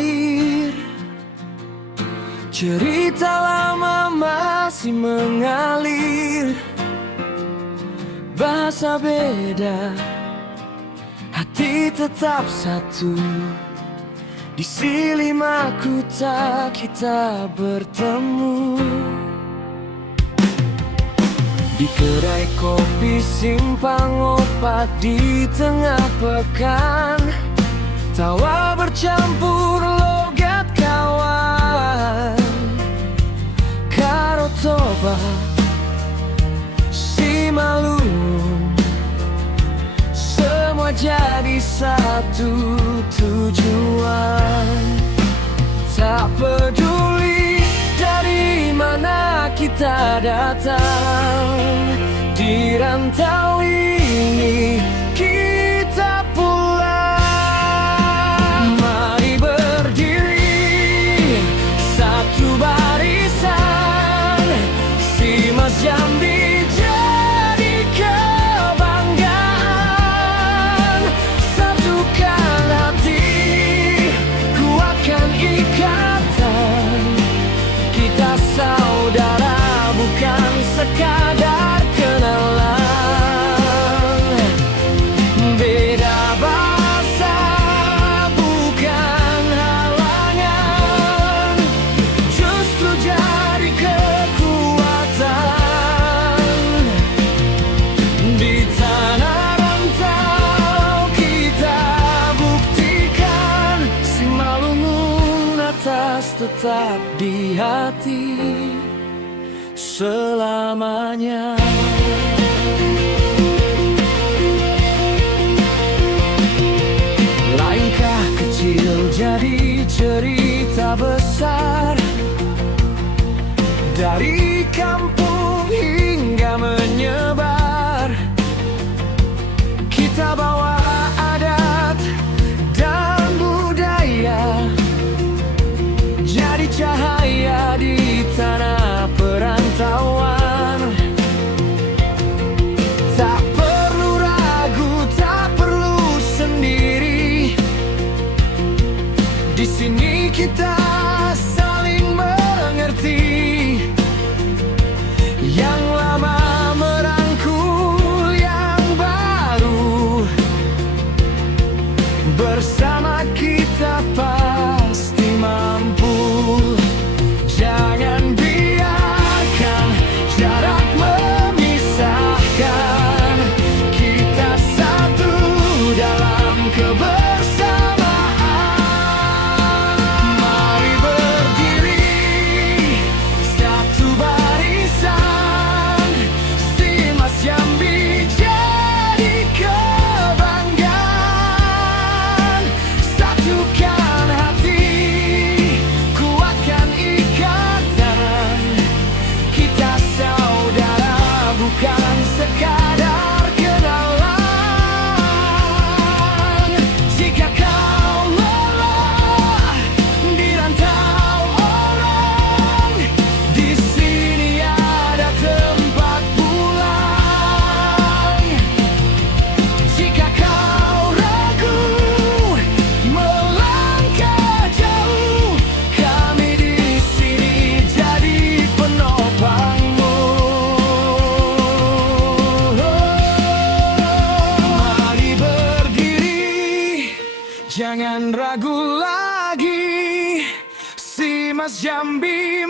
air. Cerita lama masih mengalir. Bahasa beda, hati tetap satu. Di Silima Kuta kita bertemu. Di kedai kopi simpang opat di tengah pekan, tawa bercampur logat kawan. Karotoba, Simalungun, semua jadi satu tujuan. Tak peduli dari mana kita datang, di rantau ini kita pulang. Mari berdiri satu barisan, Simas Jambi jadi kebanggaan. Satukan hati, kuatkan ikatan. Kita saudara, bukan sekadar kenalan. Beda bahasa bukan halangan, justru jadi kekuatan. Di tanah rantau kita buktikan, Simalungun atas tetap di hati selamanya. Langkah kecil jadi cerita besar, dari kampung hingga menyebar. Kita bawa adat dan budaya, jadi cahaya di tanah perantauan. Tak perlu ragu, tak perlu sendiri. Di sini kita saling mengerti. Yang lama merangkul yang baru, bersama kita pasti mampu. Jangan biarkan jarak memisahkan, kita satu dalam kebersamaan. Mari berdiri satu barisan, Simas Jambi jadi kebanggaan. Satukan hati, kuatkan ikatan. Kita saudara, bukan sekadar kenalan. Jika kau lelah di rantau orang, di sini ada tempat pulang. Jika kau ragu melangkah jauh, kami di sini jadi penopangmu. Mari berdiri, jangan ragu lagi, Simas Jambi.